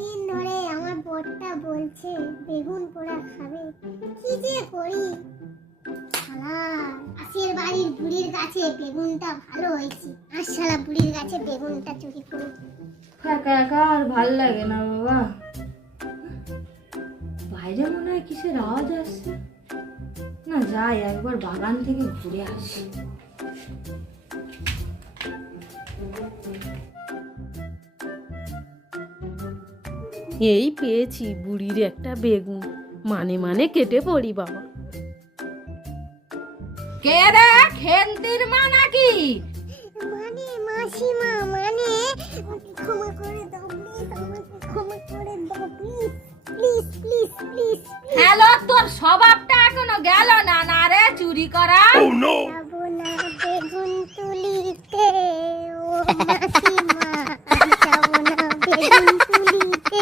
কতদিন ধরে আমার বরটা বলছে বেগুন পোড়া খাবে, কি যে করি। শালা পাশের বাড়ির বুড়ির গাছে বেগুনটা ভালো হয়েছে, আর শালা বুড়ির গাছে বেগুনটা চুরি করে। একা একা আর ভাল লাগে না বাবা। বাইরে মনে হয় কিসের আওয়াজ আসছে। না যাই একবার বাগান থেকে ঘুরে আসি। এই পেয়েছি বুড়ির একটা বেগুন, মানে মানে কেটে পড়ি বাবা। কে রে, খেন্তির মা নাকি? মানে মাসিমা, মানে ক্ষমা করে দাও প্লিজ, আমাকে ক্ষমা করে দাও please please please please. Hello, তোর স্বভাবটা এখনো গেল না না রে চুরি করা? যাব না বেগুন তুলিতে ও মাসিমা।